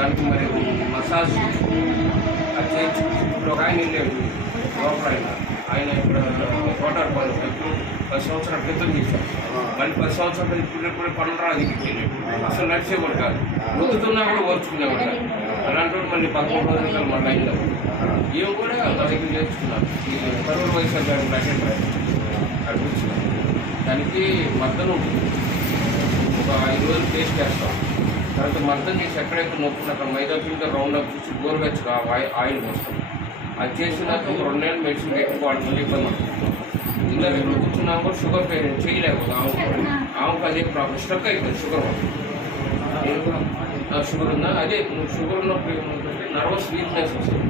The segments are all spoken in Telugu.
దానికి మరి మసాజ్ అది చేయించు. ఇప్పుడు ఒక ఆయన వెళ్ళాడు లోపల ఆయన ఇక్కడ కోటారు పని 10 సంవత్సరాల క్రితం చేశాం. మళ్ళీ 10 సంవత్సరాలు ఇప్పుడు పనులు రాదు వెళ్ళాడు. అసలు నడిచేవాడు కాదు, నొక్కుతున్నా కూడా ఓర్చుకునేవాడు కాదు. అలాంటి వాడు మళ్ళీ 11 రోజులు మా లైన్లో ఇవి కూడా మా దగ్గర చేస్తున్నాను. ఈ కరూరు వైఎస్ఆర్ గారికి అటెండ్ అనిపించినాను. దానికి మద్దను ఒక 5 రోజులు టేస్ట్ చేస్తాం. తర్వాత మద్దం చేసి ఎక్కడైతే నొప్పుంది అక్కడ మైదా పిండితో రౌండ్ అప్ చూసి గోరువెచ్చగా ఆయిల్ పోస్తాం. అది చేసినాక ఒక 2 నెలలు మెడిసిన్ పెట్టుకోవాలి. మళ్ళీ ఇబ్బంది ఉంటుంది. ఇలా ఇక్కడ కూర్చున్నాం కూడా షుగర్ పేరెంట్ చేయలేకపోతే ఆమెకు అదే ప్రాబ్లం, స్ట్రక్ అయిపోయింది షుగర్ వల్ల. షుగర్ ఉందా అదే షుగర్ ఉన్నప్పుడు ఏముందంటే నర్వస్ వీక్నెస్ వస్తుంది.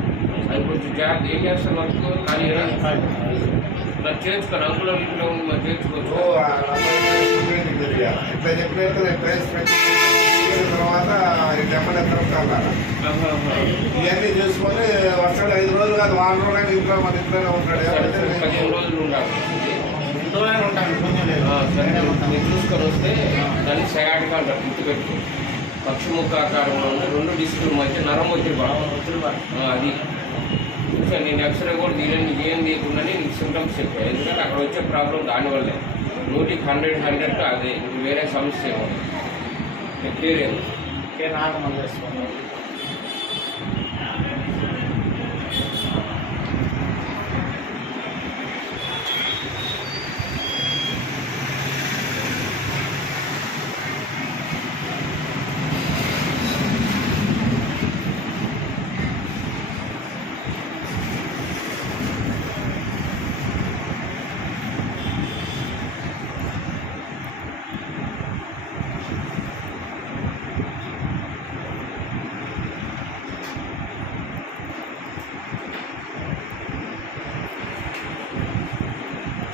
అది కొంచెం జాగ్రత్త ఏం చేస్తాం వర్క్ కానీ ఇలా చేర్చుకోరు. అందులో ఇంట్లో ఉంది మరి చేర్చుకోవచ్చు. తర్వాత ఇవన్నీ చేసుకొని వర్షాలు 5 రోజులు కాదు 4 రోజులు ఇంట్లో మన ఇంట్లోనే ఉంటాడు. 15 రోజులు ఉండాలి. ఇంట్లోనే ఉంటాను. మీరు చూసుకొని వస్తే దాన్ని సయాటికా అంటారు. గుర్తుపెట్టుకో, పక్షిముఖ ఆకారంలో ఉన్న 2 డిస్కుల మధ్య నరం ఒత్తిడి అది చూసాను. నేను ఎక్స్రే కూడా దీని ఏం తీయకుండానే నీకు సింటమ్స్ చెప్పాను. ఎందుకంటే అక్కడ వచ్చే ప్రాబ్లం దానివల్లే. 100కి 100 అదే, వేరే సమస్య ఏమో క్లియర్ అయింది. నాగమని చేసుకోండి.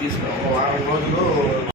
తీసుకో. 1 వారం రోజులు